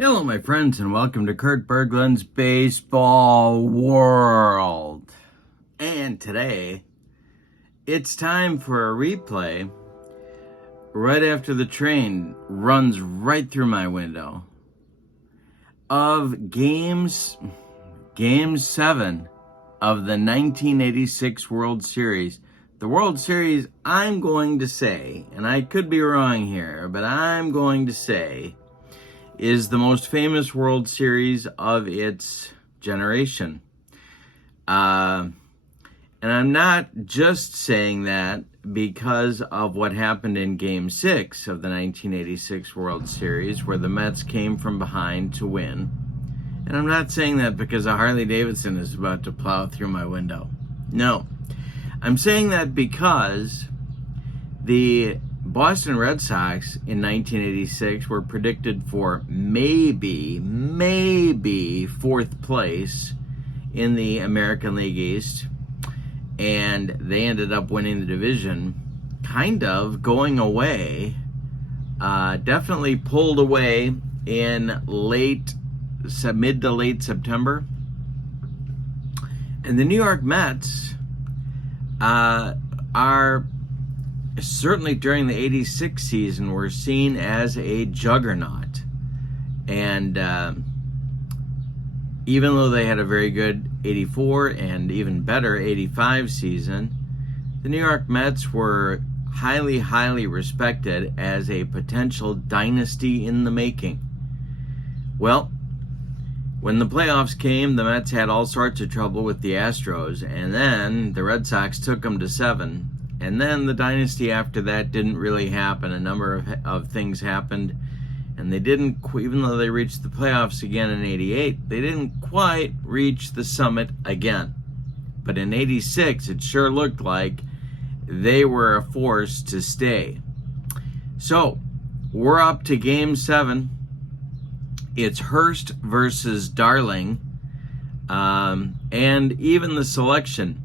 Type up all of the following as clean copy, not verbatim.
Hello, my friends, and welcome to Kurt Berglund's Baseball World. And today, it's time for a replay right after the train runs right through my window of Game 7 of the 1986 World Series. The World Series, I'm going to say, and I could be wrong here, but I'm going to say, is the most famous World Series of its generation. And I'm not just saying that because of what happened in Game 6 of the 1986 World Series, where the Mets came from behind to win. And I'm not saying that because a Harley Davidson is about to plow through my window. No. I'm saying that because the Boston Red Sox in 1986 were predicted for maybe fourth place in the American League East, and they ended up winning the division, kind of going away, definitely pulled away in mid to late September. And the New York Mets are certainly during the 86 season were seen as a juggernaut. And even though they had a very good 84 and even better 85 season, the New York Mets were highly respected as a potential dynasty in the making. Well, when the playoffs came, the Mets had all sorts of trouble with the Astros, and then the Red Sox took them to 7. And then the dynasty after that didn't really happen. A number of things happened, and they didn't, even though they reached the playoffs again in 88, they didn't quite reach the summit again. But in 86, it sure looked like they were a force to stay. So, we're up to Game 7. It's Hurst versus Darling, and even the selection,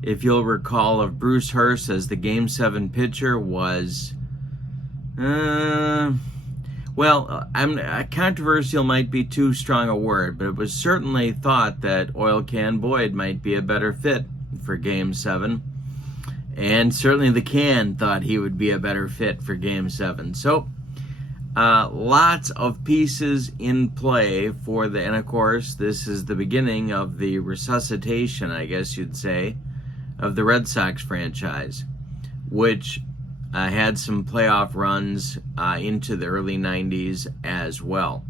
if you'll recall, of Bruce Hurst as the Game 7 pitcher was, controversial might be too strong a word, but it was certainly thought that Oil Can Boyd might be a better fit for Game 7. And certainly the Can thought he would be a better fit for Game 7. So, lots of pieces in play and of course, this is the beginning of the resuscitation, I guess you'd say, of the Red Sox franchise, which had some playoff runs into the early 90s as well.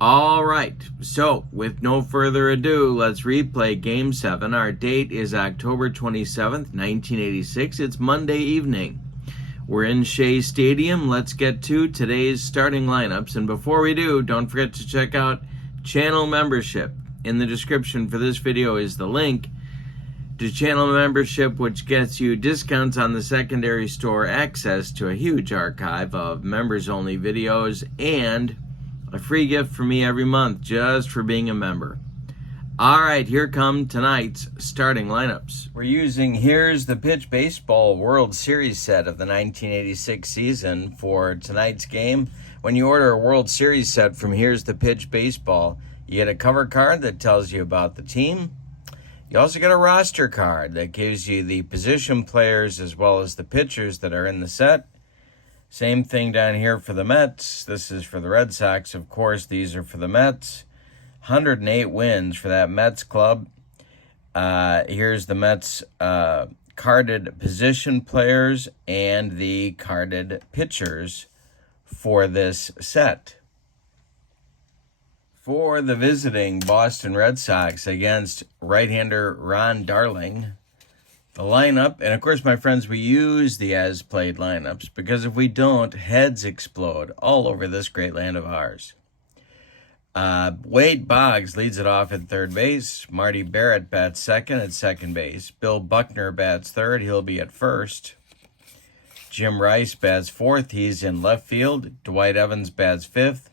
All right, so with no further ado, let's replay Game 7. Our date is October 27th, 1986. It's Monday evening. We're in Shea Stadium. Let's get to today's starting lineups. And before we do, don't forget to check out channel membership. In the description for this video is the link to channel membership, which gets you discounts on the secondary store, access to a huge archive of members-only videos, and a free gift from me every month just for being a member. All right, here come tonight's starting lineups. We're using Here's the Pitch Baseball World Series set of the 1986 season for tonight's game. When you order a World Series set from Here's the Pitch Baseball, you get a cover card that tells you about the team. You also get a roster card that gives you the position players as well as the pitchers that are in the set. Same thing down here for the Mets. This is for the Red Sox, of course. These are for the Mets. 108 wins for that Mets club. Here's the Mets carded position players and the carded pitchers for this set. For the visiting Boston Red Sox against right-hander Ron Darling, the lineup, and of course, my friends, we use the as-played lineups because if we don't, heads explode all over this great land of ours. Wade Boggs leads it off at third base. Marty Barrett bats second at second base. Bill Buckner bats third. He'll be at first. Jim Rice bats fourth. He's in left field. Dwight Evans bats fifth.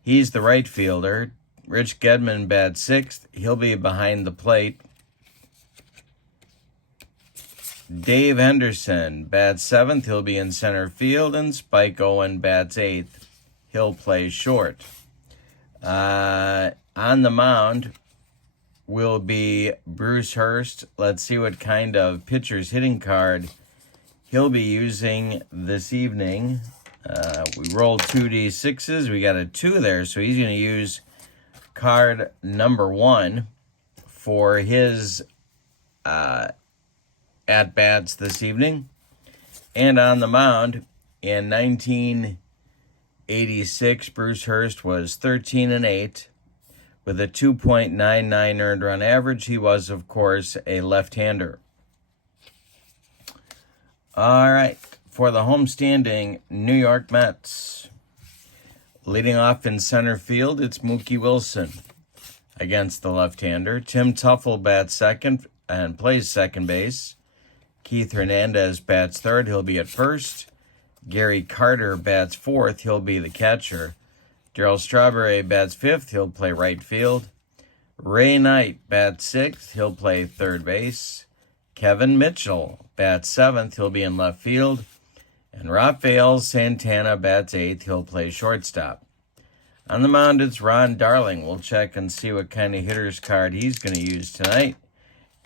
He's the right fielder. Rich Gedman bats sixth. He'll be behind the plate. Dave Henderson bats seventh. He'll be in center field. And Spike Owen bats eighth. he'll play short. On the mound will be Bruce Hurst. Let's see what kind of pitcher's hitting card he'll be using this evening. We rolled 2d6s. We got a 2 there, so he's going to use card number 1 for his at-bats this evening. And on the mound, in 1986, Bruce Hurst was 13-8 with a 2.99 earned run average. He was, of course, a left-hander. All right, for the homestanding New York Mets, leading off in center field, it's Mookie Wilson against the left-hander. Tim Tuffle bats second and plays second base. Keith Hernandez bats third. He'll be at first. Gary Carter bats fourth. He'll be the catcher. Darryl Strawberry bats fifth. He'll play right field. Ray Knight bats sixth. He'll play third base. Kevin Mitchell bats seventh. He'll be in left field. And Rafael Santana bats eighth. He'll play shortstop. On the mound, it's Ron Darling. We'll check and see what kind of hitter's card he's going to use tonight.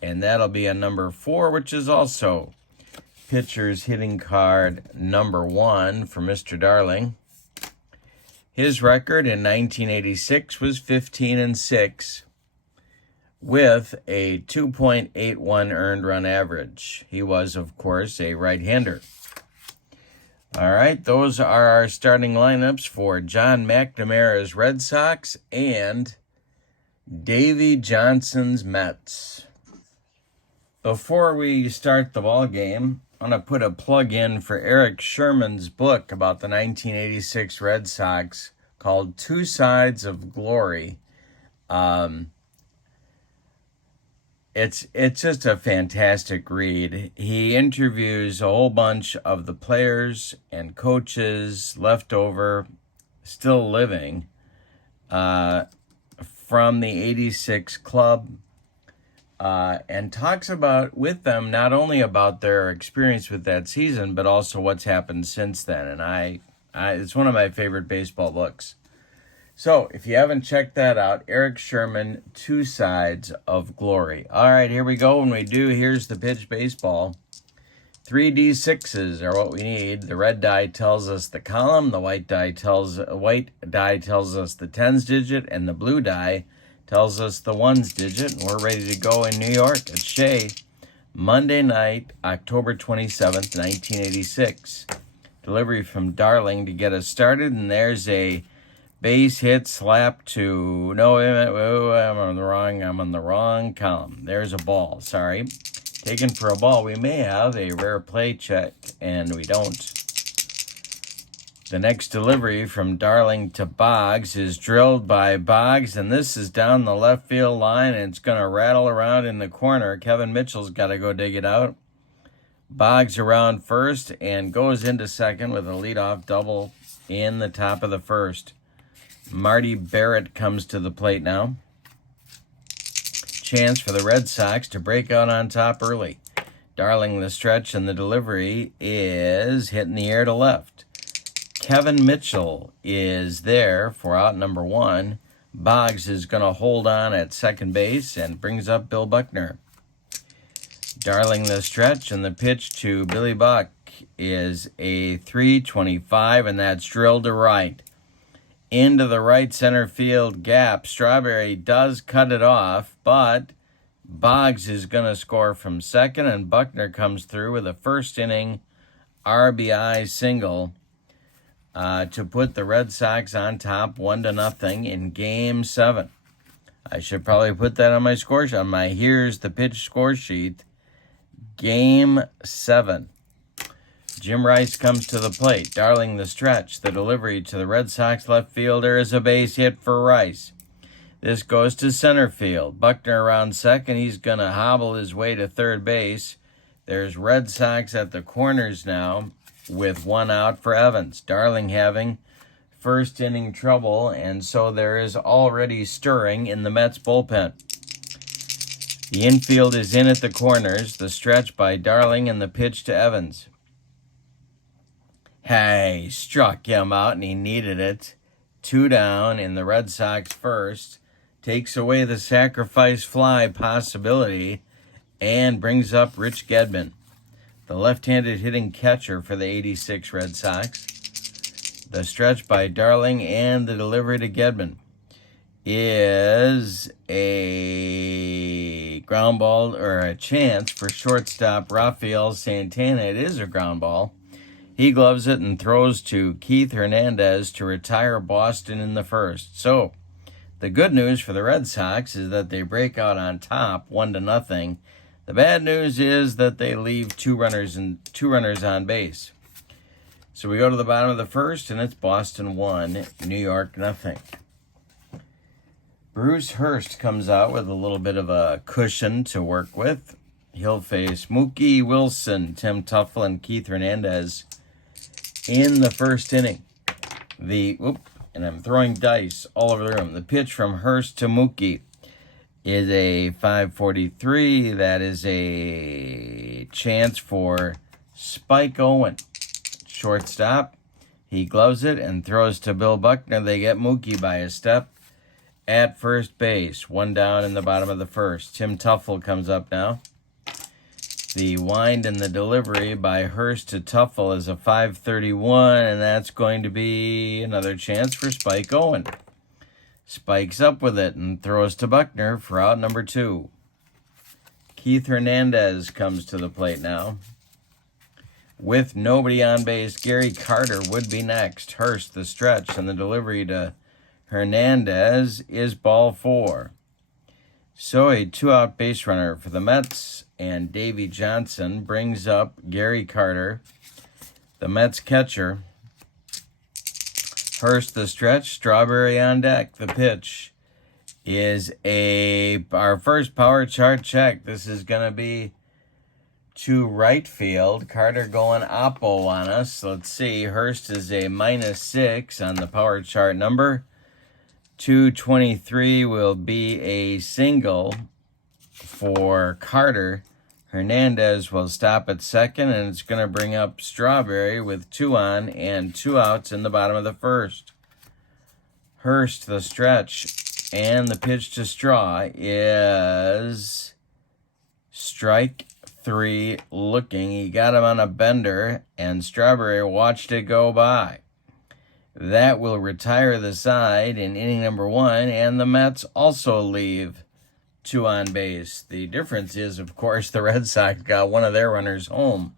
And that'll be a number 4, which is also pitcher's hitting card number 1 for Mr. Darling. His record in 1986 was 15-6 with a 2.81 earned run average. He was, of course, a right-hander. All right, those are our starting lineups for John McNamara's Red Sox and Davey Johnson's Mets. Before we start the ball game, I'm going to put a plug in for Eric Sherman's book about the 1986 Red Sox called Two Sides of Glory. It's just a fantastic read. He interviews a whole bunch of the players and coaches left over, still living, from the 86 club, and talks about with them not only about their experience with that season, but also what's happened since then. And it's one of my favorite baseball books. So if you haven't checked that out, Eric Sherman, Two Sides of Glory. All right, here we go. When we do, here's the pitch baseball. 3D6s are what we need. The red die tells us the column, the white die tells us the tens digit, and the blue die tells us the ones digit. And we're ready to go in New York at Shea, Monday night, October 27th, 1986. Delivery from Darling to get us started, and there's a base hit slap to, no, wait a minute, I'm on the wrong column. There's a ball, sorry. Taken for a ball. We may have a rare play check, and we don't. The next delivery from Darling to Boggs is drilled by Boggs, and this is down the left field line, and it's going to rattle around in the corner. Kevin Mitchell's got to go dig it out. Boggs around first and goes into second with a leadoff double in the top of the first. Marty Barrett comes to the plate now. Chance for the Red Sox to break out on top early. Darling the stretch, and the delivery is hitting the air to left. Kevin Mitchell is there for out number 1. Boggs is going to hold on at second base and brings up Bill Buckner. Darling the stretch, and the pitch to Billy Buck is a 325, and that's drilled to right. Into the right center field gap. Strawberry does cut it off, but Boggs is going to score from second, and Buckner comes through with a first inning RBI single to put the Red Sox on top 1-0 in Game 7. I should probably put that on my score sheet, on my Here's the Pitch score sheet. Game 7. Jim Rice comes to the plate. Darling the stretch. The delivery to the Red Sox left fielder is a base hit for Rice. This goes to center field. Buckner around second. He's going to hobble his way to third base. There's Red Sox at the corners now with 1 out for Evans. Darling having first inning trouble, and so there is already stirring in the Mets bullpen. The infield is in at the corners. The stretch by Darling and the pitch to Evans. Hey, struck him out, and he needed it. 2 down in the Red Sox first, takes away the sacrifice fly possibility, and brings up Rich Gedman, the left-handed hitting catcher for the 86 Red Sox. The stretch by Darling and the delivery to Gedman is a ground ball, or a chance for shortstop Rafael Santana. It is a ground ball. He gloves it and throws to Keith Hernandez to retire Boston in the first. So, the good news for the Red Sox is that they break out on top 1-0. The bad news is that they leave two runners on base. So we go to the bottom of the first, and it's Boston 1, New York 0. Bruce Hurst comes out with a little bit of a cushion to work with. He'll face Mookie Wilson, Tim Tuffle, and Keith Hernandez in the first inning. And I'm throwing dice all over the room. The pitch from Hurst to Mookie is a 543. That is a chance for Spike Owen, shortstop. He gloves it and throws to Bill Buckner. They get Mookie by a step at first base. 1 down in the bottom of the first. Tim Tuffle comes up now. The wind and the delivery by Hurst to Tuffle is a 531, and that's going to be another chance for Spike Owen. Spikes up with it and throws to Buckner for out number 2. Keith Hernandez comes to the plate now. With nobody on base, Gary Carter would be next. Hurst, the stretch, and the delivery to Hernandez is ball 4. So a 2-out base runner for the Mets, and Davey Johnson brings up Gary Carter, the Mets catcher. Hurst, the stretch, Strawberry on deck. The pitch is our first power chart check. This is going to be to right field. Carter going oppo on us. Let's see. Hurst is a -6 on the power chart number. 223 will be a single for Carter. Hernandez will stop at second, and it's going to bring up Strawberry with 2 on and 2 outs in the bottom of the first. Hurst, the stretch, and the pitch to Straw is strike 3 looking. He got him on a bender, and Strawberry watched it go by. That will retire the side in inning number 1, and the Mets also leave 2 on base. The difference is, of course, the Red Sox got one of their runners home,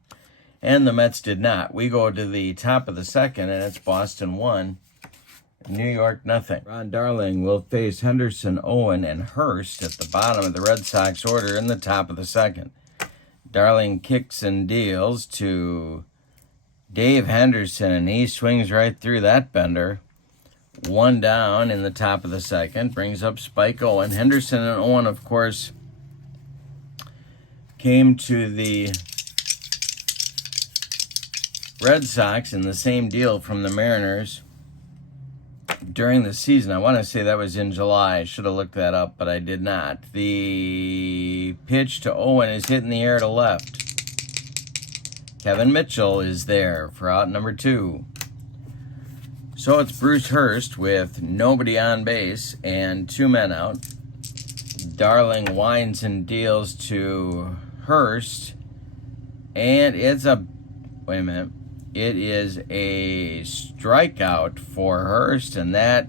and the Mets did not. We go to the top of the second, and it's Boston 1, New York 0. Ron Darling will face Henderson, Owen, and Hurst at the bottom of the Red Sox order in the top of the second. Darling kicks and deals to Dave Henderson, and he swings right through that bender. 1 down in the top of the second, brings up Spike Owen. Henderson and Owen, of course, came to the Red Sox in the same deal from the Mariners during the season. I want to say that was in July. I should have looked that up, but I did not. The pitch to Owen is hit in the air to left. Kevin Mitchell is there for out number 2. So it's Bruce Hurst with nobody on base and 2 men out. Darling winds and deals to Hurst, and it's a It is a strikeout for Hurst, and that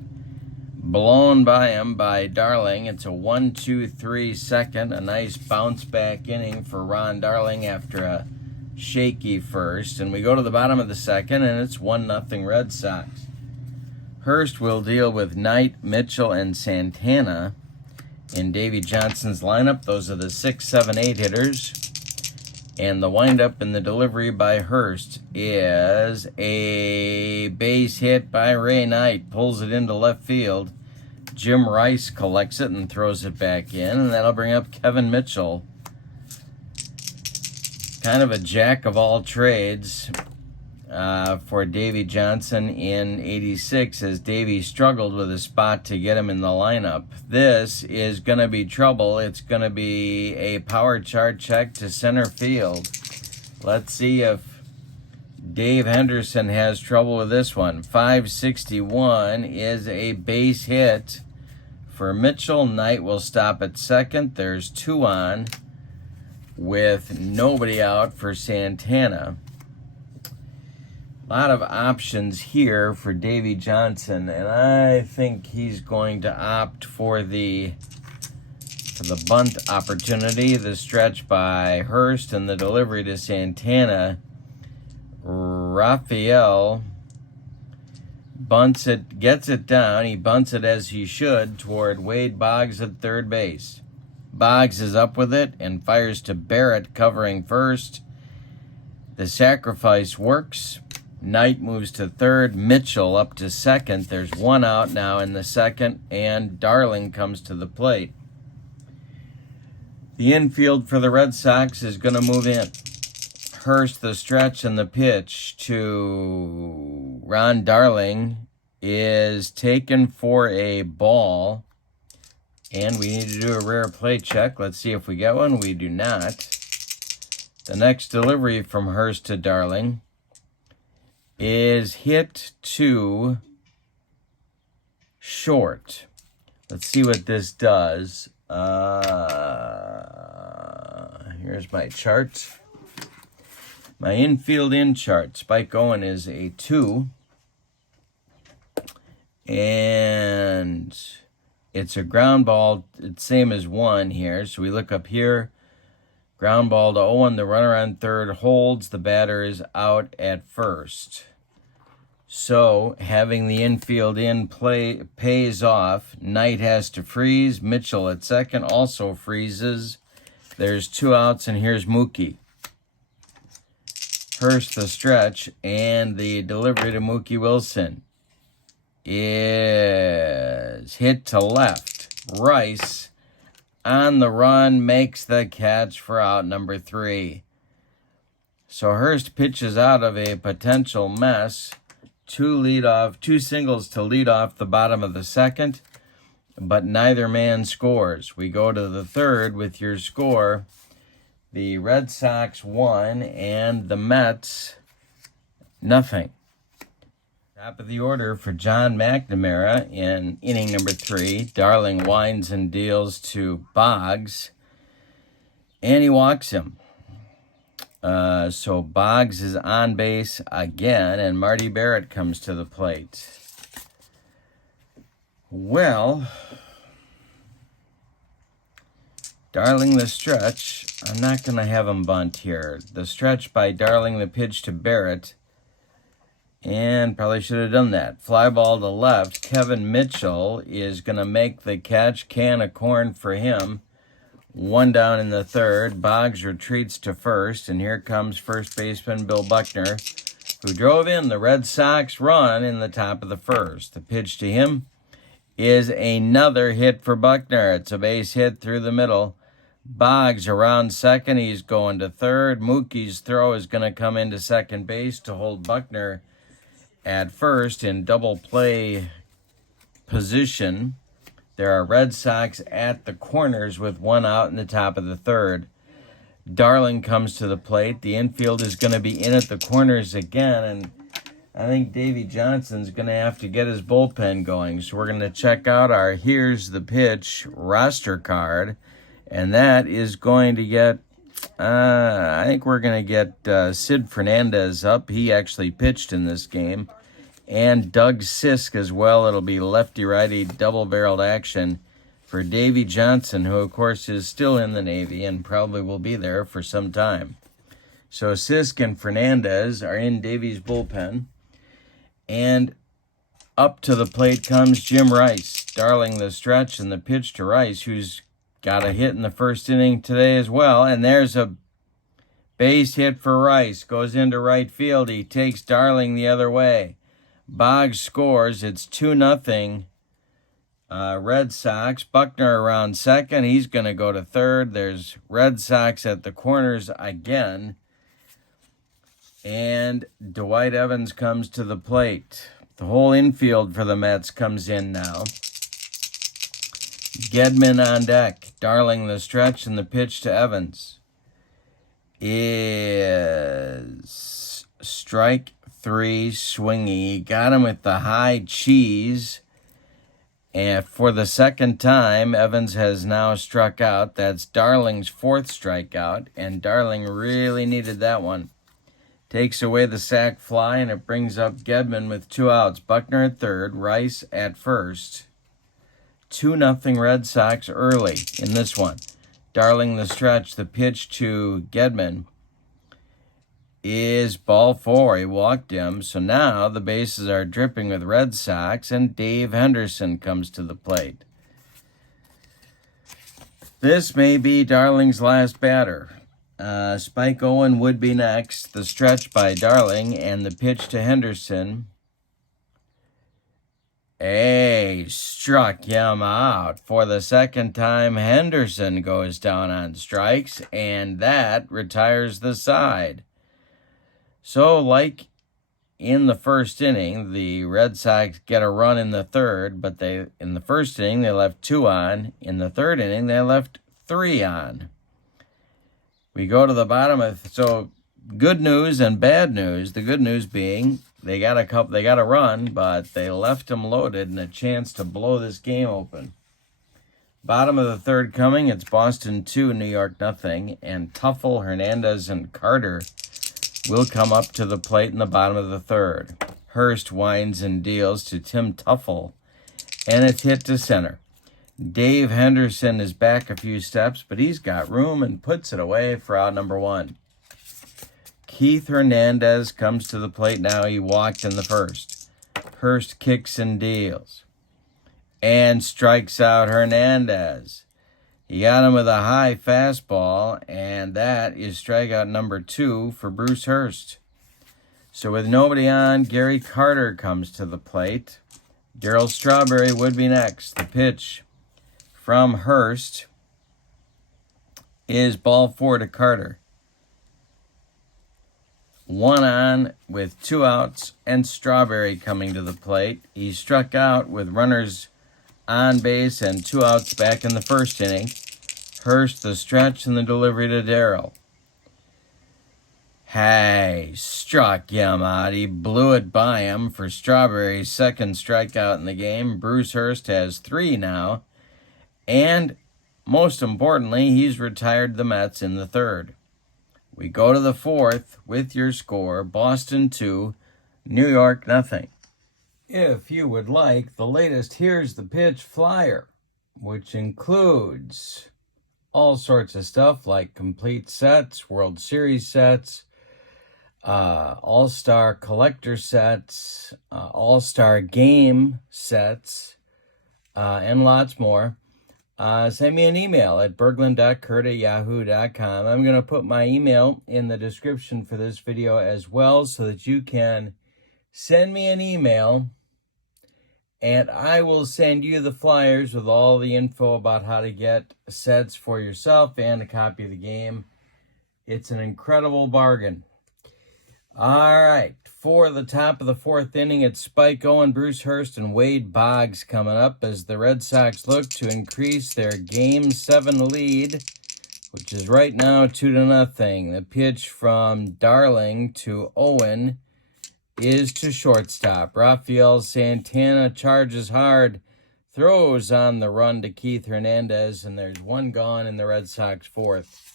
blown by him by Darling. It's a 1-2-3 second, a nice bounce back inning for Ron Darling after a shaky first. And we go to the bottom of the second, and it's 1-0 Red Sox. Hurst will deal with Knight, Mitchell, and Santana in Davey Johnson's lineup. Those are the 6, 7, 8 hitters. And the windup in the delivery by Hurst is a base hit by Ray Knight. Pulls it into left field. Jim Rice collects it and throws it back in, and that'll bring up Kevin Mitchell. Kind of a jack of all trades for Davey Johnson in 86, as Davey struggled with a spot to get him in the lineup. This is going to be trouble. It's going to be a power chart check to center field. Let's see if Dave Henderson has trouble with this one. 561 is a base hit for Mitchell. Knight will stop at second. There's 2 on with nobody out for Santana. A lot of options here for Davy Johnson, and I think he's going to opt for the bunt opportunity, the stretch by Hurst, and the delivery to Santana. Raphael bunts it, gets it down. He bunts it as he should toward Wade Boggs at third base. Boggs is up with it and fires to Barrett covering first. The sacrifice works. Knight moves to third. Mitchell up to second. There's 1 out now in the second, and Darling comes to the plate. The infield for the Red Sox is going to move in. Hurst, the stretch and the pitch to Ron Darling is taken for a ball. And we need to do a rare play check. Let's see if we get one. We do not. The next delivery from Hurst to Darling is hit to short. Let's see what this does. Here's my chart. My infield in chart. Spike Owen is a 2. And it's a ground ball. It's same as 1 here. So we look up here. Ground ball to Owen. The runner on third holds. The batter is out at first. So having the infield in play pays off. Knight has to freeze. Mitchell at second also freezes. There's 2 outs, and here's Mookie. Hurst the stretch, and the delivery to Mookie Wilson is hit to left. Rice on the run makes the catch for out number 3. So Hurst pitches out of a potential mess. 2 singles to lead off the bottom of the second, but neither man scores. We go to the third with your score. The Red Sox 1 and the Mets nothing. Top of the order for John McNamara in inning number 3. Darling winds and deals to Boggs, and he walks him. So Boggs is on base again, and Marty Barrett comes to the plate. Well, Darling the stretch. I'm not going to have him bunt here. The stretch by Darling, the pitch to Barrett. And probably should have done that. Fly ball to left. Kevin Mitchell is going to make the catch. Can of corn for him. 1 down in the third. Boggs retreats to first. And here comes first baseman Bill Buckner, who drove in the Red Sox run in the top of the first. The pitch to him is another hit for Buckner. It's a base hit through the middle. Boggs around second. He's going to third. Mookie's throw is going to come into second base to hold Buckner at first in double play position. There are Red Sox at the corners with 1 out in the top of the third. Darling comes to the plate. The infield is going to be in at the corners again, and I think Davy Johnson's going to have to get his bullpen going. So we're going to check out our Here's the Pitch roster card, and that is going to get, I think we're going to get Sid Fernandez up. He actually pitched in this game. And Doug Sisk as well. It'll be lefty-righty double-barreled action for Davy Johnson, who, of course, is still in the Navy and probably will be there for some time. So Sisk and Fernandez are in Davy's bullpen. And up to the plate comes Jim Rice. Darling the stretch and the pitch to Rice, who's got a hit in the first inning today as well. And there's a base hit for Rice. Goes into right field. He takes Darling the other way. Boggs scores. It's 2-0 Red Sox. Buckner around second. He's going to go to third. There's Red Sox at the corners again. And Dwight Evans comes to the plate. The whole infield for the Mets comes in now. Gedman on deck. Darling the stretch, and the pitch to Evans is strike 3 swingy. He got him with the high cheese. And for the second time, Evans has now struck out. That's Darling's 4th strikeout, and Darling really needed that one. Takes away the sac fly, and it brings up Gedman with 2 outs. Buckner at third, Rice at first. 2-0 Red Sox early in this one. Darling the stretch. The pitch to Gedman is ball 4. He walked him. So now the bases are dripping with Red Sox, and Dave Henderson comes to the plate. This may be Darling's last batter. Spike Owen would be next. The stretch by Darling, and the pitch to Henderson. Struck him out. For the second time, Henderson goes down on strikes, and that retires the side. So, like in the first inning, the Red Sox get a run in the third, but in the first inning, they left 2 on. In the third inning, they left 3 on. We go to the bottom of, so good news and bad news. The good news being they got a run, but they left them loaded and a chance to blow this game open. Bottom of the third coming, it's Boston 2, New York 0, and Tuffle, Hernandez, and Carter will come up to the plate in the bottom of the third. Hurst winds and deals to Tim Tuffle, and it's hit to center. Dave Henderson is back a few steps, but he's got room and puts it away for out number 1. Keith Hernandez comes to the plate now. He walked in the first. Hurst kicks and deals and strikes out Hernandez. He got him with a high fastball, and that is strikeout number 2 for Bruce Hurst. So with nobody on, Gary Carter comes to the plate. Darryl Strawberry would be next. The pitch from Hurst is ball 4 to Carter. 1 on with 2 outs, and Strawberry coming to the plate. He struck out with runners on base and 2 outs back in the first inning. Hurst the stretch and the delivery to Darryl. Struck him out. He blew it by him for Strawberry's 2nd strikeout in the game. Bruce Hurst has 3 now. And most importantly, he's retired the Mets in the 3rd. We go to the 4th with your score, Boston 2, New York 0. If you would like the latest Here's the Pitch flyer, which includes all sorts of stuff like complete sets, World Series sets, All-Star collector sets, All-Star game sets, and lots more, send me an email at berglund.kurt@yahoo.com. I'm going to put my email in the description for this video as well so that you can send me an email and I will send you the flyers with all the info about how to get sets for yourself and a copy of the game. It's an incredible bargain. All right, for the top of the 4th inning, it's Spike Owen, Bruce Hurst, and Wade Boggs coming up as the Red Sox look to increase their Game 7 lead, which is right now 2-0. The pitch from Darling to Owen is to shortstop. Rafael Santana charges hard, throws on the run to Keith Hernandez, and there's 1 gone in the Red Sox 4th.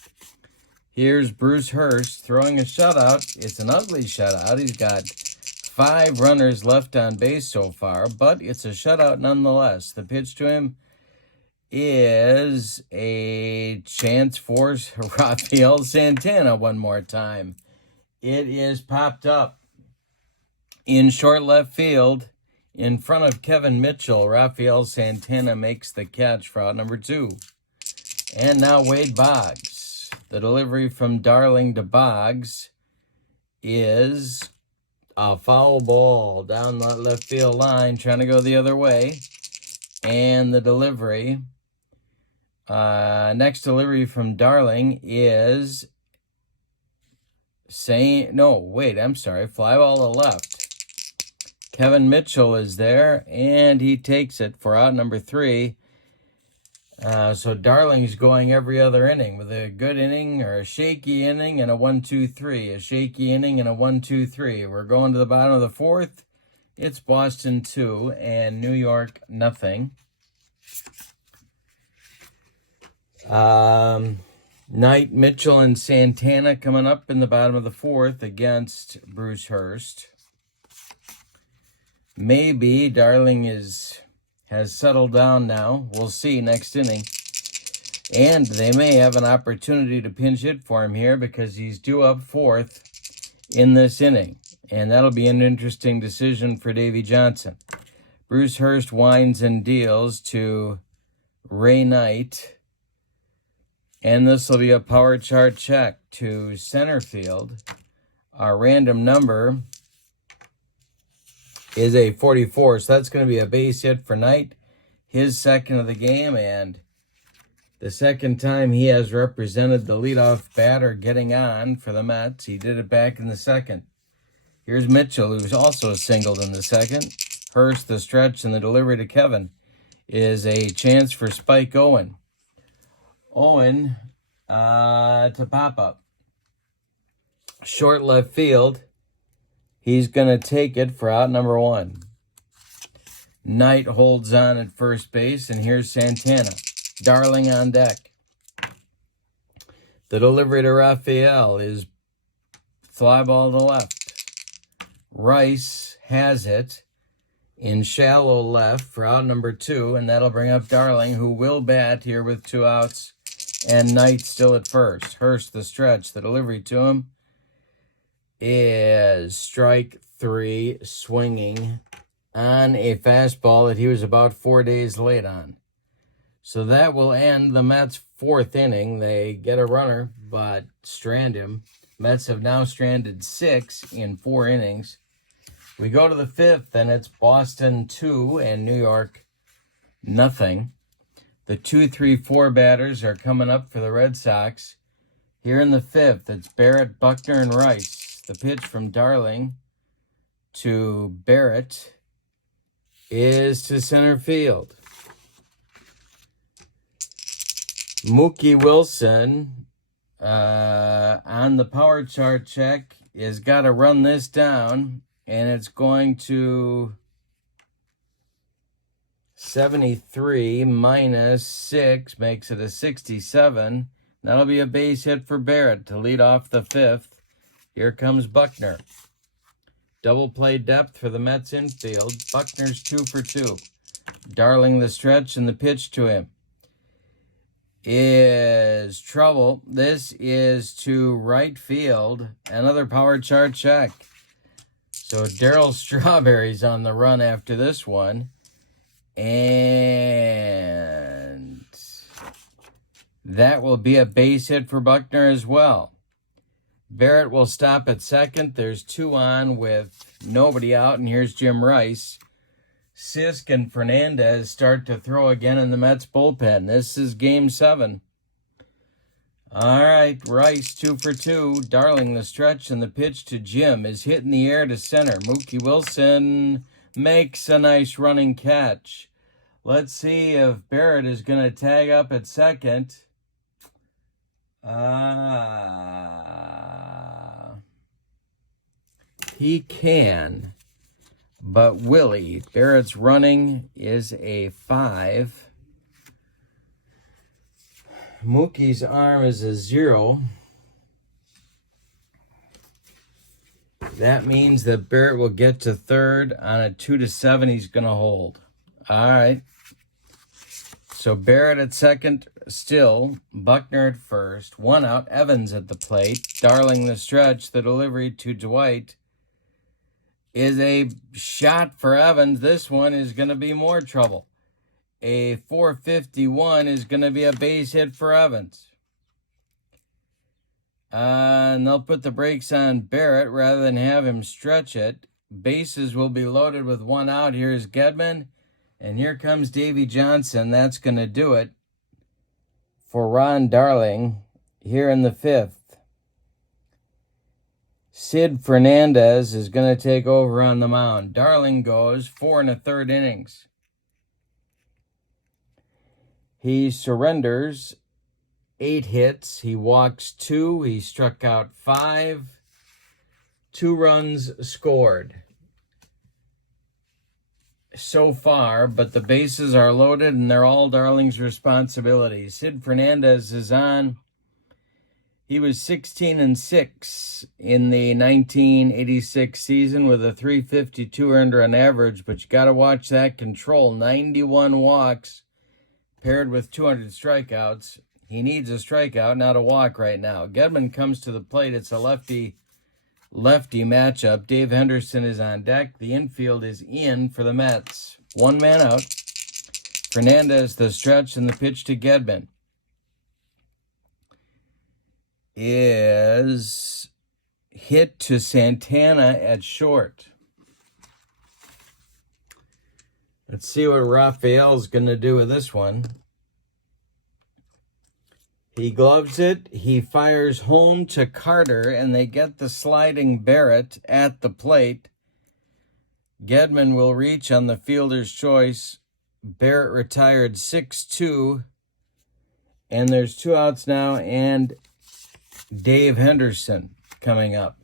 Here's Bruce Hurst throwing a shutout. It's an ugly shutout. He's got 5 runners left on base so far, but it's a shutout nonetheless. The pitch to him is a chance for Rafael Santana one more time. It is popped up in short left field in front of Kevin Mitchell. Rafael Santana makes the catch for out number 2. And now Wade Boggs. The delivery from Darling to Boggs is a foul ball down the left field line, trying to go the other way. And the delivery, next delivery from Darling is fly ball to left. Kevin Mitchell is there, and he takes it for out number 3. So Darling's going every other inning with a good inning or a shaky inning and a 1-2-3. A shaky inning and a 1-2-3. We're going to the bottom of the fourth. It's Boston 2 and New York nothing. Knight, Mitchell, and Santana coming up in the bottom of the fourth against Bruce Hurst. Maybe Darling has settled down now. We'll see next inning. And they may have an opportunity to pinch hit for him here because he's due up fourth in this inning. And that'll be an interesting decision for Davy Johnson. Bruce Hurst winds and deals to Ray Knight. And this will be a power chart check to center field. Our random number is a 44, so that's going to be a base hit for Knight, his second of the game, and the second time he has represented the leadoff batter getting on for the Mets. He did it back in the second. Here's Mitchell, who's also singled in the second. Hurst, the stretch, and the delivery to Kevin is a chance for Spike Owen. Owen to pop up. Short left field. He's going to take it for out number one. Knight holds on at first base, and here's Santana. Darling on deck. The delivery to Raphael is fly ball to left. Rice has it in shallow left for out number two, and that'll bring up Darling, who will bat here with 2 outs, and Knight still at first. Hurst, the stretch. The delivery to him is strike 3, swinging on a fastball that he was about 4 days late on. So that will end the Mets' 4th inning. They get a runner, but strand him. Mets have now stranded 6 in 4 innings. We go to the 5th, and it's Boston 2 and New York nothing. The 2-3-4 batters are coming up for the Red Sox. Here in the 5th, it's Barrett, Buckner, and Rice. The pitch from Darling to Barrett is to center field. Mookie Wilson on the power chart check has got to run this down, and it's going to 73 minus 6 makes it a 67. That'll be a base hit for Barrett to lead off the 5th. Here comes Buckner. Double play depth for the Mets infield. Buckner's 2 for 2. Darling the stretch, and the pitch to him is trouble. This is to right field. Another power chart check. So Darryl Strawberry's on the run after this one. And that will be a base hit for Buckner as well. Barrett will stop at second. There's 2 on with nobody out, and here's Jim Rice. Sisk and Fernandez start to throw again in the Mets bullpen. This is Game 7. All right, Rice 2 for 2. Darling the stretch, and the pitch to Jim is hit in the air to center. Mookie Wilson makes a nice running catch. Let's see if Barrett is going to tag up at second. He can, but will he? Barrett's running is a 5. Mookie's arm is a 0. That means that Barrett will get to third. On a 2-7, he's going to hold. All right. So Barrett at second still. Buckner at first. 1 out. Evans at the plate. Darling the stretch. The delivery to Dwight is a shot for Evans. This one is going to be more trouble. A 451 is going to be a base hit for Evans. And they'll put the brakes on Barrett rather than have him stretch it. Bases will be loaded with 1 out. Here's Gedman. And here comes Davy Johnson. That's going to do it for Ron Darling here in the 5th. Sid Fernandez is going to take over on the mound. Darling goes 4 1/3 innings. He surrenders 8 hits. He walks 2. He struck out 5. 2 runs scored so far, but the bases are loaded and they're all Darling's responsibility. Sid Fernandez is on. He was 16-6 in the 1986 season with a 352 earned run average, but you got to watch that control. 91 walks paired with 200 strikeouts. He needs a strikeout, not a walk right now. Gedman comes to the plate. It's a lefty matchup. Dave Henderson is on deck. The infield is in for the Mets. 1 man out. Fernandez, the stretch, and the pitch to Gedman is hit to Santana at short. Let's see what Raphael's going to do with this one. He gloves it. He fires home to Carter, and they get the sliding Barrett at the plate. Gedman will reach on the fielder's choice. Barrett retired 6-2, and there's 2 outs now, and Dave Henderson coming up.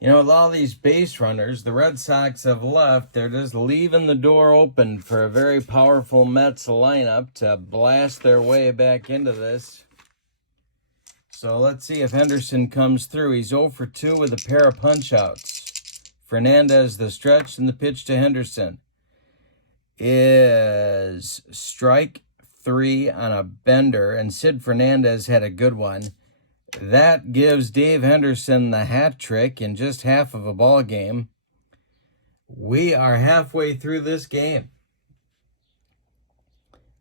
You know, with all these base runners, the Red Sox have left. They're just leaving the door open for a very powerful Mets lineup to blast their way back into this. So let's see if Henderson comes through. He's 0 for 2 with a pair of punch-outs. Fernandez, the stretch, and the pitch to Henderson is strike 3 on a bender, and Sid Fernandez had a good one. That gives Dave Henderson the hat trick in just half of a ball game. We are halfway through this game.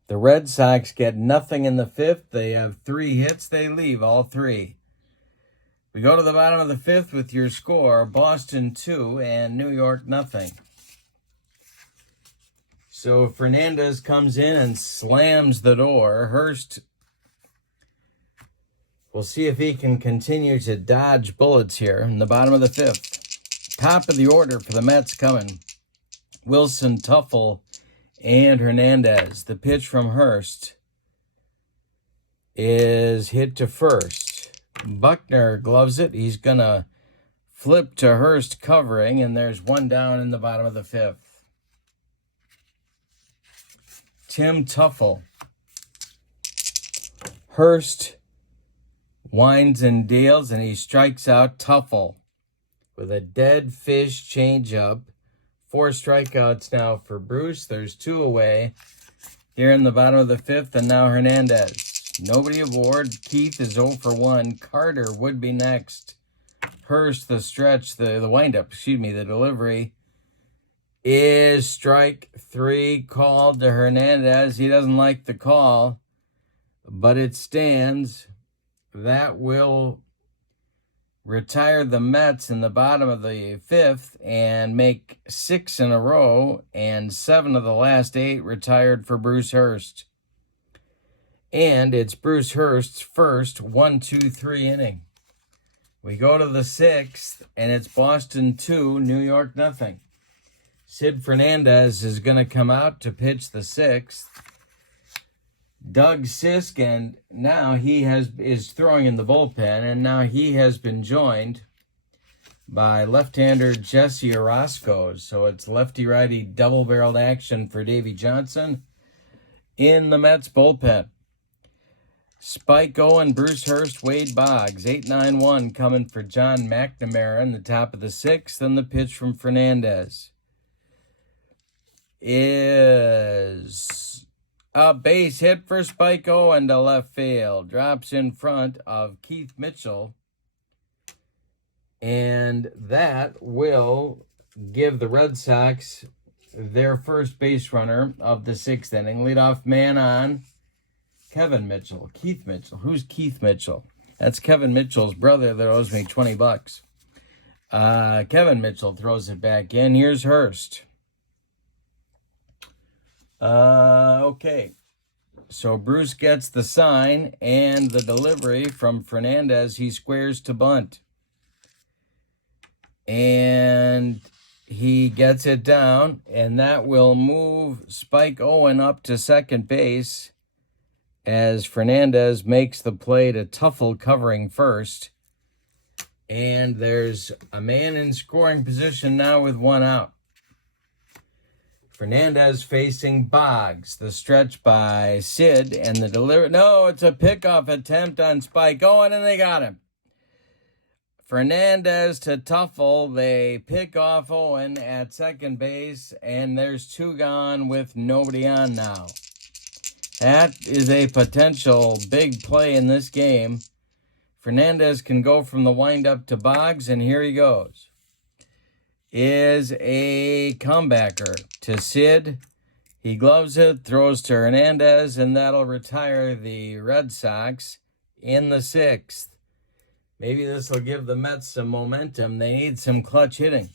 The Red Sox get nothing in the 5th. They have 3 hits. They leave all 3. We go to the bottom of the 5th with your score. Boston 2 and New York nothing. So Fernandez comes in and slams the door. Hurst, we'll see if he can continue to dodge bullets here in the bottom of the 5th. Top of the order for the Mets coming. Wilson, Tuffle, and Hernandez. The pitch from Hurst is hit to first. Buckner gloves it. He's going to flip to Hurst covering, and there's 1 down in the bottom of the 5th. Tim Tuffle. Hurst winds and deals, and he strikes out Tuffle with a dead fish changeup. 4 strikeouts now for Bruce. There's 2 away here in the bottom of the 5th, and now Hernandez. Nobody aboard. Keith is 0 for 1. Carter would be next. Hurst, the stretch, the windup, the delivery is strike 3 called to Hernandez. He doesn't like the call, but it stands. That will retire the Mets in the bottom of the 5th and make 6 in a row, and 7 of the last 8 retired for Bruce Hurst. And it's Bruce Hurst's first 1-2-3 inning. We go to the 6th, and it's Boston 2, New York nothing. Sid Fernandez is going to come out to pitch the 6th. Doug Sisk, and now he is throwing in the bullpen, and now he has been joined by left-hander Jesse Orozco. So it's lefty-righty double-barreled action for Davy Johnson in the Mets bullpen. Spike Owen, Bruce Hurst, Wade Boggs. 8-9-1 coming for John McNamara in the top of the 6th, and the pitch from Fernandez is a base hit for Spike Owen to left field. Drops in front of Keith Mitchell. And that will give the Red Sox their first base runner of the 6th inning. Leadoff man on Kevin Mitchell. Keith Mitchell. Who's Keith Mitchell? That's Kevin Mitchell's brother that owes me $20. Kevin Mitchell throws it back in. Here's Hurst. Okay. So Bruce gets the sign and the delivery from Fernandez. He squares to bunt. And he gets it down, and that will move Spike Owen up to second base. as Fernandez makes the play to Tuffle covering first. And there's a man in scoring position now with one out. Fernandez facing Boggs. The stretch by Sid and the delivery. No, it's a pickoff attempt on Spike Owen, and they got him. Fernandez to Tuffle. They pick off Owen at second base, and there's two gone with nobody on now. That is a potential big play in this game. Fernandez can go from the windup to Boggs, and here he goes. Is a comebacker to Sid. He gloves it, throws to Hernandez, and that'll retire the Red Sox in the sixth. Maybe this will give the Mets some momentum. They need some clutch hitting.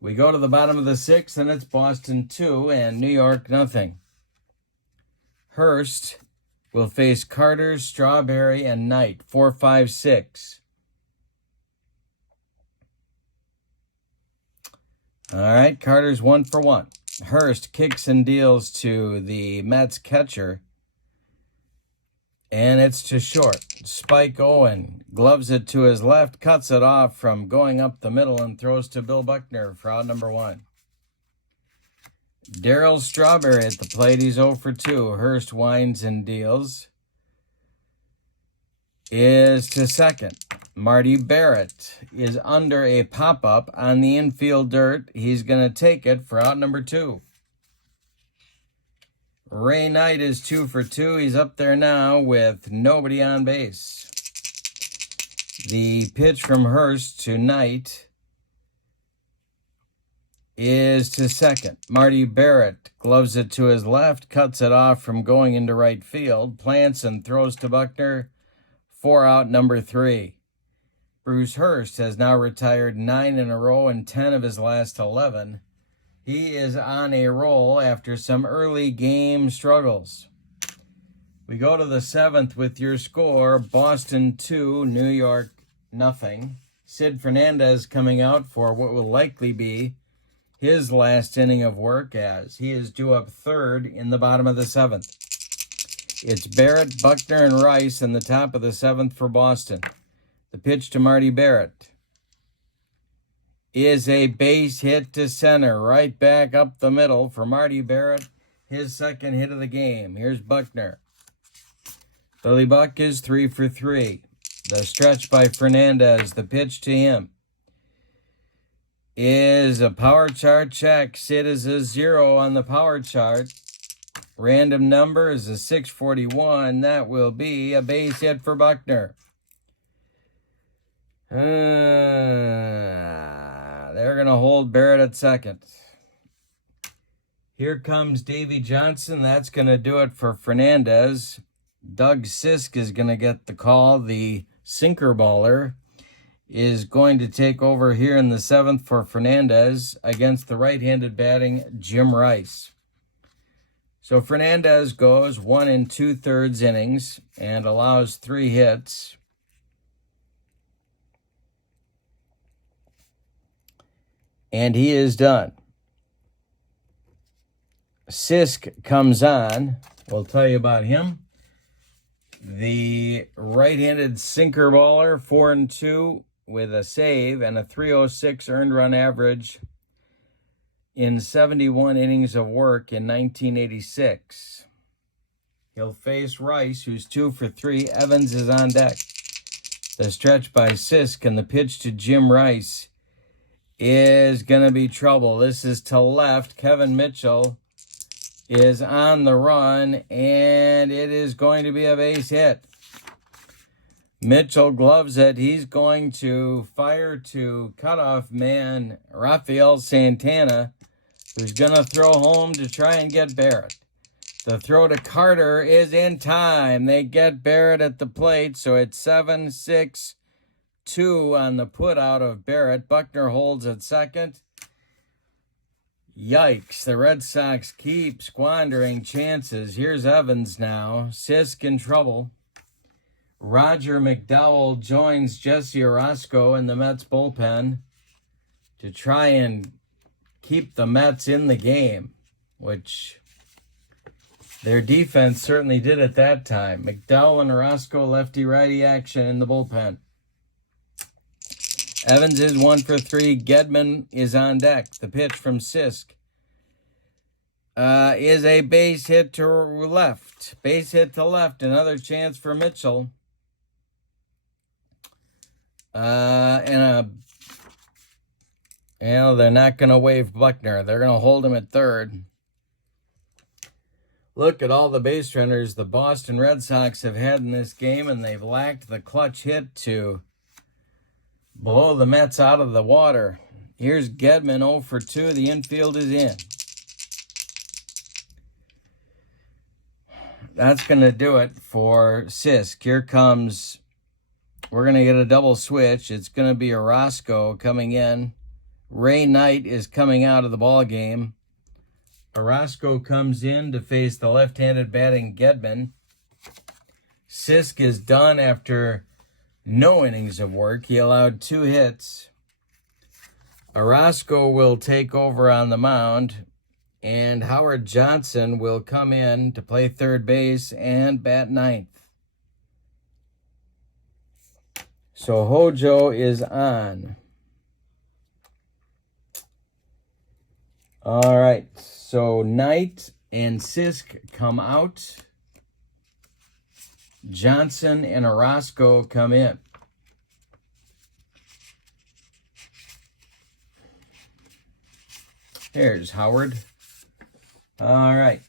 We go to the bottom of the sixth, and it's Boston 2 and New York nothing. Hurst will face Carter, Strawberry, and Knight. 4, 5, 6. All right, Carter's 1 for 1. Hurst kicks and deals to the Mets catcher, and it's to short. Spike Owen gloves it to his left, cuts it off from going up the middle, and throws to Bill Buckner for out number 1. Darryl Strawberry at the plate. He's 0 for 2. Hurst winds and deals. Is to second. Marty Barrett is under a pop-up on the infield dirt. He's going to take it for out number 2. Ray Knight is 2 for 2. He's up there now with nobody on base. The pitch from Hurst to Knight is to second. Marty Barrett gloves it to his left, cuts it off from going into right field, plants and throws to Buckner for out number 3. Bruce Hurst has now retired 9 in a row and 10 of his last 11. He is on a roll after some early game struggles. We go to the 7th with your score, Boston 2, New York nothing. Sid Fernandez coming out for what will likely be his last inning of work, as he is due up third in the bottom of the 7th. It's Barrett, Buckner, and Rice in the top of the 7th for Boston. The pitch to Marty Barrett is a base hit to center, right back up the middle for Marty Barrett, his second hit of the game. Here's Buckner. Billy Buck is 3 for 3. The stretch by Fernandez, the pitch to him is a power chart check. Sid is a 0 on the power chart. Random number is a 641. That will be a base hit for Buckner. They're going to hold Barrett at second. Here comes Davey Johnson. That's going to do it for Fernandez. Doug Sisk is going to get the call. The sinker baller is going to take over here in the 7th for Fernandez against the right-handed batting Jim Rice. So Fernandez goes 1 2/3 innings and allows 3 hits. And he is done. Sisk comes on. We'll tell you about him. The right-handed sinker baller, 4 2 with a save and a 306 earned run average in 71 innings of work in 1986. He'll face Rice, who's 2 for 3. Evans is on deck. The stretch by Sisk and the pitch to Jim Rice is going to be trouble. This is to left. Kevin Mitchell is on the run, and it is going to be a base hit. Mitchell gloves it. He's going to fire to cutoff man Rafael Santana, who's going to throw home to try and get Barrett. The throw to Carter is in time. They get Barrett at the plate, so it's 7-6-2 on the put out of Barrett. Buckner holds at second. Yikes, the Red Sox keep squandering chances. Here's Evans now. Sisk in trouble. Roger McDowell joins Jesse Orozco in the Mets bullpen to try and keep the Mets in the game, which Their defense certainly did at that time. McDowell and Orozco lefty-righty action in the bullpen. Evans is 1 for 3. Gedman is on deck. The pitch from Sisk is a base hit to left. Base hit to left. Another chance for Mitchell. They're not going to waive Buckner. They're going to hold him at third. Look at all the base runners the Boston Red Sox have had in this game, and they've lacked the clutch hit to blow the Mets out of the water. Here's Gedman 0 for 2. The infield is in. That's going to do it for Sisk. Here comes, we're going to get a double switch. It's going to be Orozco coming in. Ray Knight is coming out of the ball game. Orozco comes in to face the left-handed batting Gedman. Sisk is done after no innings of work. He allowed 2 hits. Orozco will take over on the mound, and Howard Johnson will come in to play third base and bat ninth. So Hojo is on. All right, so Knight and Sisk come out. Johnson and Orozco come in. There's Howard. All right.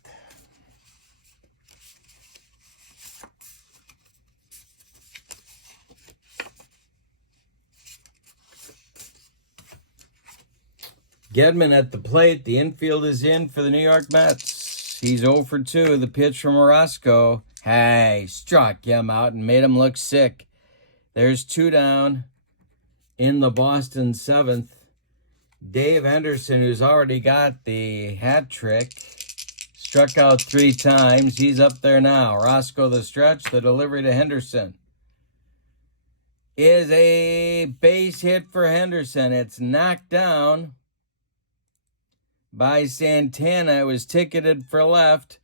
Gedman at the plate. The infield is in for the New York Mets. He's 0 for 2. The pitch from Orozco. Hey, struck him out and made him look sick. There's 2 down in the Boston 7th. Dave Henderson, who's already got the hat trick, struck out 3 times. He's up there now. Orozco the stretch. The delivery to Henderson is a base hit for Henderson. It's knocked down by Santana. It was ticketed for left.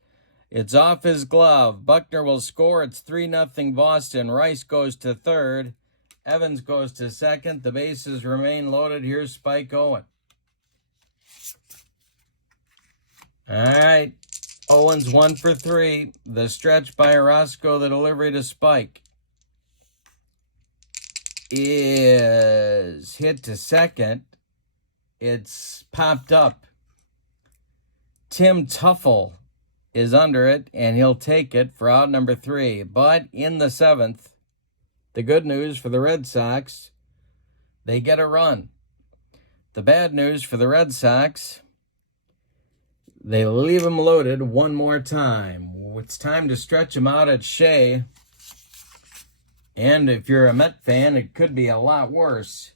It's off his glove. Buckner will score. It's 3-0 Boston. Rice goes to third. Evans goes to second. The bases remain loaded. Here's Spike Owen. All right. Owen's 1 for 3. The stretch by Orozco. The delivery to Spike is hit to second. It's popped up. Tim Tuffle is under it, and he'll take it for out number 3. But in the 7th, the good news for the Red Sox, they get a run. The bad news for the Red Sox, they leave him loaded one more time. It's time to stretch him out at Shea. And if you're a Met fan, it could be a lot worse.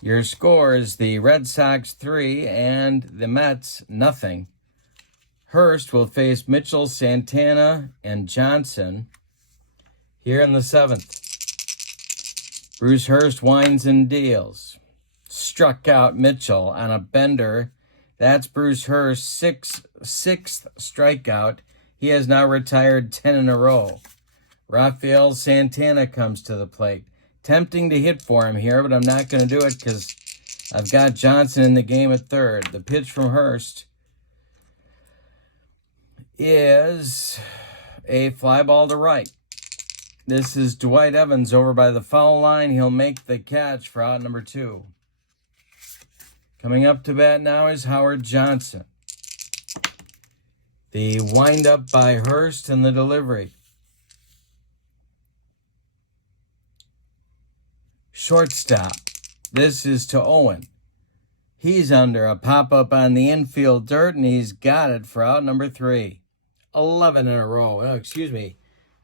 Your score is the Red Sox 3 and the Mets 0. Hurst will face Mitchell, Santana, and Johnson here in the 7th. Bruce Hurst winds and deals. Struck out Mitchell on a bender. That's Bruce Hurst's sixth strikeout. He has now retired 10 in a row. Rafael Santana comes to the plate. Tempting to hit for him here, but I'm not going to do it because I've got Johnson in the game at third. The pitch from Hurst is a fly ball to right. This is Dwight Evans over by the foul line. He'll make the catch for out number 2. Coming up to bat now is Howard Johnson. The windup by Hurst and the delivery. Shortstop. This is to Owen. He's under a pop-up on the infield dirt, and he's got it for out number 3. 11 in a row.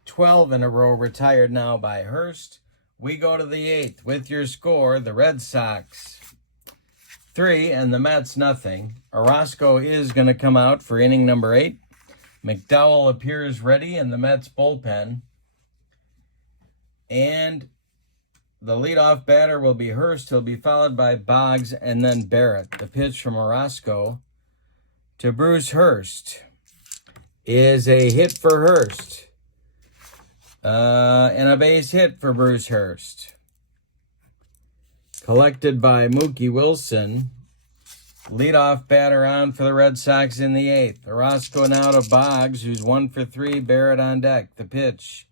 12 in a row retired now by Hurst. We go to the 8th with your score, the Red Sox 3 and the Mets 0. Orozco is going to come out for inning number 8. McDowell appears ready in the Mets bullpen. And the leadoff batter will be Hurst. He'll be followed by Boggs and then Barrett. The pitch from Orozco to Bruce Hurst is a hit for Hurst. And a base hit for Bruce Hurst. Collected by Mookie Wilson. Leadoff batter on for the Red Sox in the 8th. Orozco now to Boggs, who's 1 for 3. Barrett on deck. The pitch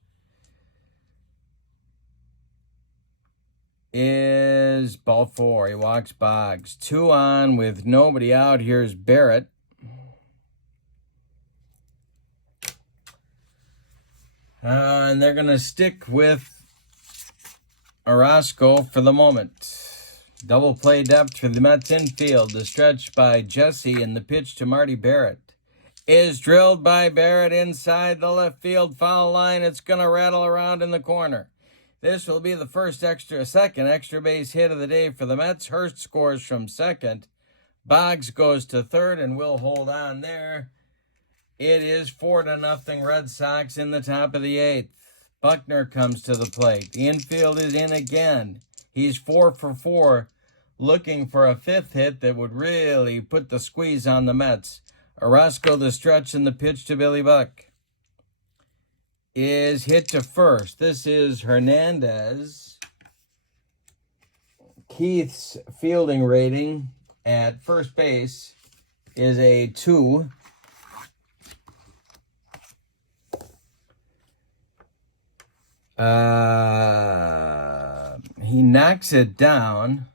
is ball 4. He walks Boggs. 2 on with nobody out. Here's Barrett. And they're going to stick with Orozco for the moment. Double play depth for the Mets infield. The stretch by Jesse, and the pitch to Marty Barrett is drilled by Barrett inside the left field foul line. It's going to rattle around in the corner. This will be the second extra base hit of the day for the Mets. Hurst scores from second. Boggs goes to third and will hold on there. It is 4-0 Red Sox in the top of the 8th. Buckner comes to the plate. The infield is in again. He's 4 for 4, looking for a 5th hit that would really put the squeeze on the Mets. Orozco, the stretch, and the pitch to Billy Buck is hit to first. This is Hernandez. Keith's fielding rating at first base is a 2. He knocks it down.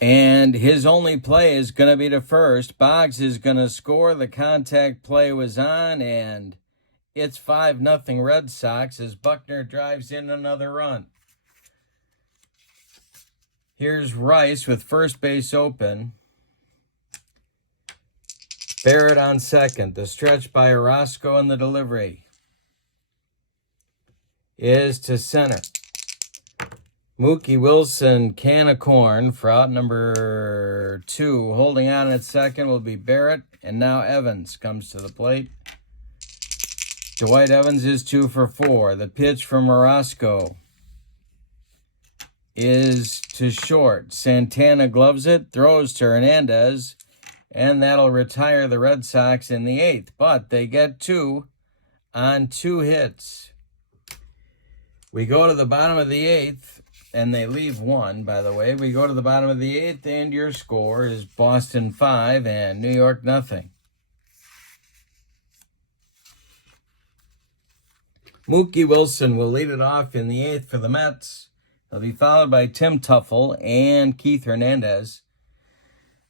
And his only play is going to be to first. Boggs is going to score. The contact play was on, and it's 5-0 Red Sox as Buckner drives in another run. Here's Rice with first base open. Barrett on second. The stretch by Orozco, and the delivery is to center. Mookie Wilson, can of corn for out number 2. Holding on at second will be Barrett, and now Evans comes to the plate. Dwight Evans is 2 for 4. The pitch from Orozco is to short. Santana gloves it, throws to Hernandez, and that'll retire the Red Sox in the 8th. But they get 2 on 2 hits. We go to the bottom of the 8th, and they leave 1, by the way. We go to the bottom of the 8th, and your score is Boston 5 and New York 0. Mookie Wilson will lead it off in the 8th for the Mets. He'll be followed by Tim Teufel and Keith Hernandez.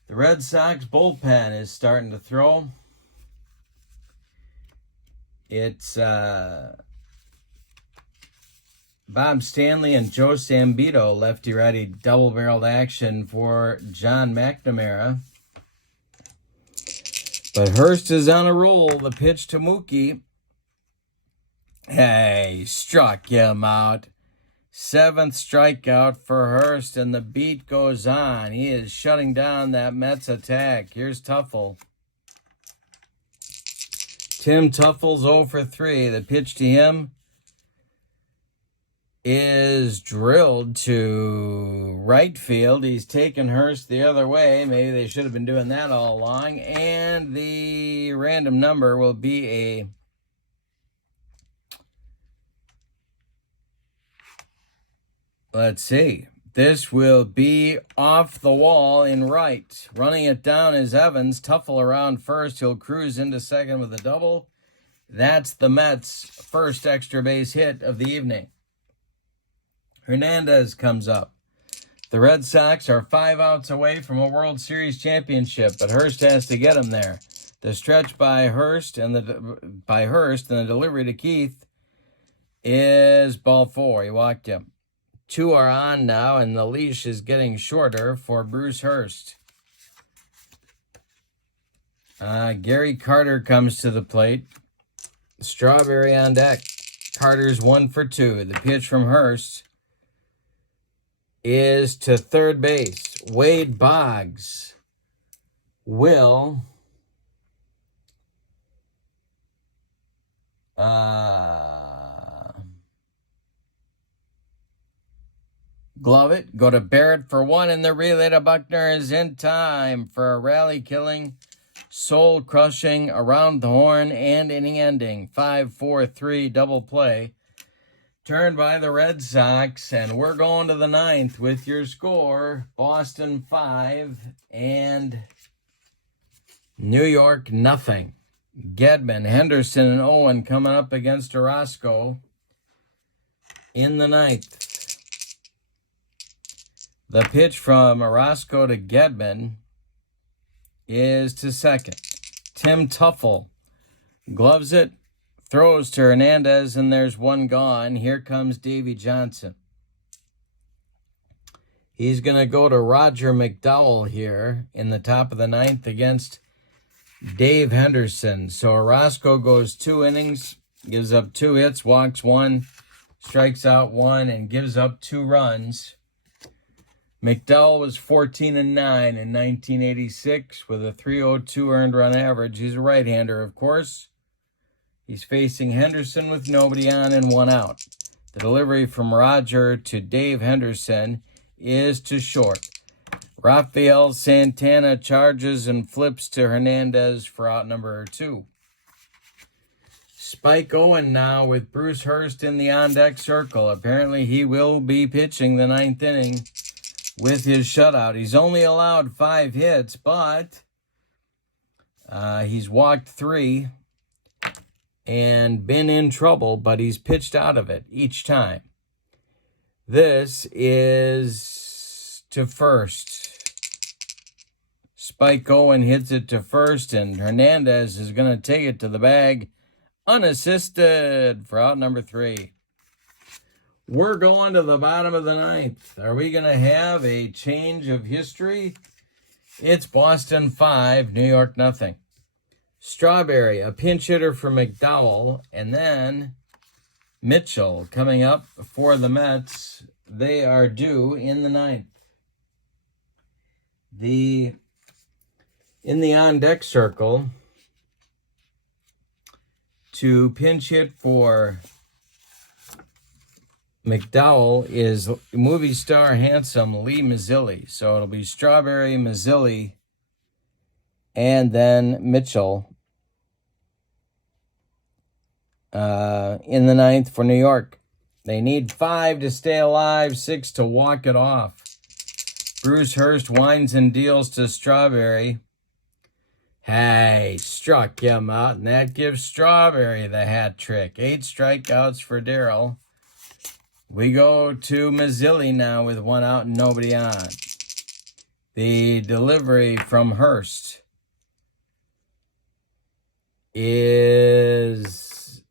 The Red Sox bullpen is starting to throw. It's Bob Stanley and Joe Sambito, lefty-righty double-barreled action for John McNamara. But Hurst is on a roll. The pitch to Mookie. Hey, struck him out. 7th strikeout for Hurst, and the beat goes on. He is shutting down that Mets attack. Here's Teufel. Tim Teufel's 0 for 3. The pitch to him is drilled to right field. He's taken Hurst the other way. Maybe they should have been doing that all along. And the random number will be a let's see. This will be off the wall in right. Running it down is Evans. Teufel around first. He'll cruise into second with a double. That's the Mets' first extra base hit of the evening. Hernandez comes up. The Red Sox are 5 outs away from a World Series championship, but Hurst has to get him there. The stretch by Hurst and the delivery to Keith is ball 4. He walked him. 2 are on now, and the leash is getting shorter for Bruce Hurst. Gary Carter comes to the plate. Strawberry on deck. Carter's 1 for 2. The pitch from Hurst is to third base. Wade Boggs will Glove it. Go to Barrett for one, and the relay to Buckner is in time for a rally-killing, soul-crushing, around the horn, and inning-ending 5-4-3 double play. Turned by the Red Sox, and we're going to the ninth with your score, Boston 5 and New York nothing. Gedman, Henderson, and Owen coming up against Orozco in the ninth. The pitch from Orozco to Gedman is to second. Tim Tuffle gloves it, throws to Hernandez, and there's one gone. Here comes Davy Johnson. He's going to go to Roger McDowell here in the top of the ninth against Dave Henderson. So Orozco goes 2 innings, gives up 2 hits, walks 1, strikes out 1, and gives up 2 runs. McDowell was 14-9 in 1986 with a 3.02 earned run average. He's a right-hander, of course. He's facing Henderson with nobody on and 1 out. The delivery from Roger to Dave Henderson is to short. Rafael Santana charges and flips to Hernandez for out number 2. Spike Owen now with Bruce Hurst in the on-deck circle. Apparently he will be pitching the 9th inning with his shutout. He's only allowed 5 hits, but he's walked 3 and been in trouble, but he's pitched out of it each time. This is to first. Spike Owen hits it to first, and Hernandez is going to take it to the bag unassisted for out number 3. We're going to the bottom of the ninth. Are we going to have a change of history? It's Boston 5, New York nothing. Strawberry, a pinch hitter for McDowell, and then Mitchell coming up for the Mets. They are due in the ninth. In the on-deck circle, to pinch hit for McDowell is movie star handsome Lee Mazzilli. So it'll be Strawberry, Mazzilli, and then Mitchell in the ninth for New York. They need 5 to stay alive, 6 to walk it off. Bruce Hurst winds and deals to Strawberry. Hey, struck him out, and that gives Strawberry the hat trick. 8 strikeouts for Darryl. We go to Mazzilli now with 1 out and nobody on. The delivery from Hurst is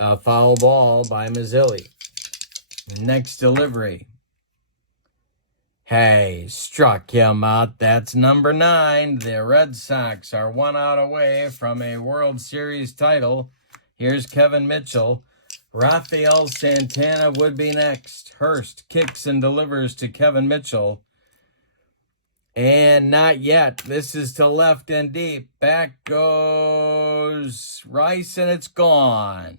a foul ball by Mazzilli. Next delivery. Hey, struck him out. That's number 9. The Red Sox are 1 out away from a World Series title. Here's Kevin Mitchell. Rafael Santana would be next. Hurst kicks and delivers to Kevin Mitchell. And not yet. This is to left and deep. Back goes Rice, and it's gone.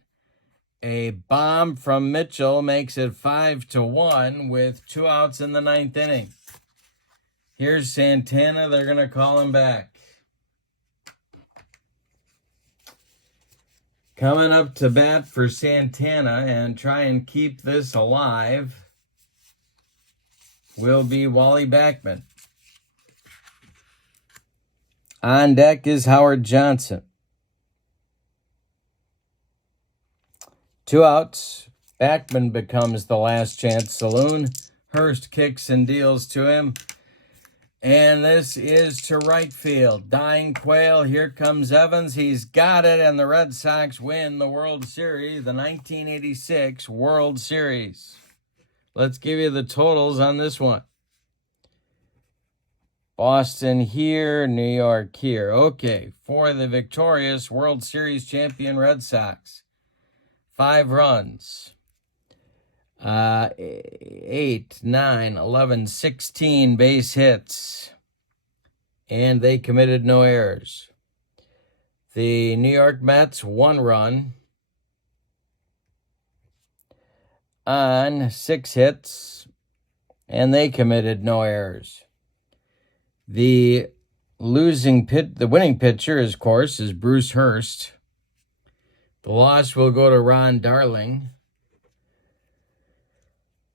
A bomb from Mitchell makes it 5-1 with 2 outs in the 9th inning. Here's Santana. They're going to call him back. Coming up to bat for Santana and try and keep this alive will be Wally Backman. On deck is Howard Johnson. 2 outs. Backman becomes the last chance saloon. Hurst kicks and deals to him. And this is to right field. Dying Quail. Here comes Evans. He's got it, and the Red Sox win the World Series, the 1986 World Series. Let's give you the totals on this one. Boston here, New York here. Okay, for the victorious World Series champion Red Sox. 5 runs. 8, 9, 11, 16 base hits. And they committed no errors. The New York Mets, 1 run on 6 hits. and they committed no errors. The winning pitcher, of course, is Bruce Hurst. The loss will go to Ron Darling.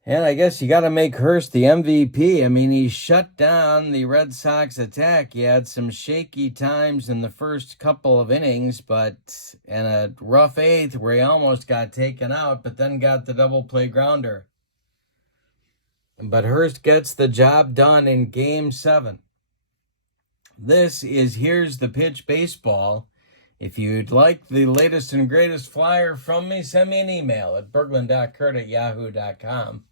And I guess you got to make Hurst the MVP. I mean, he shut down the Red Sox attack. He had some shaky times in the first couple of innings, but in a rough eighth where he almost got taken out, but then got the double play grounder. But Hurst gets the job done in Game 7. This is Here's the Pitch Baseball. If you'd like the latest and greatest flyer from me, send me an email at berglund.kurt@yahoo.com.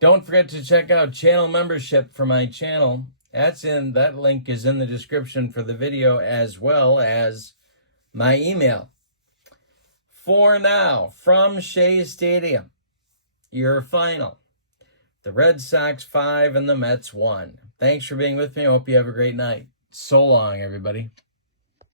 Don't forget to check out channel membership for my channel. That link is in the description for the video, as well as my email. For now, from Shea Stadium, your final. The Red Sox 5 and the Mets 1. Thanks for being with me. I hope you have a great night. So long, everybody.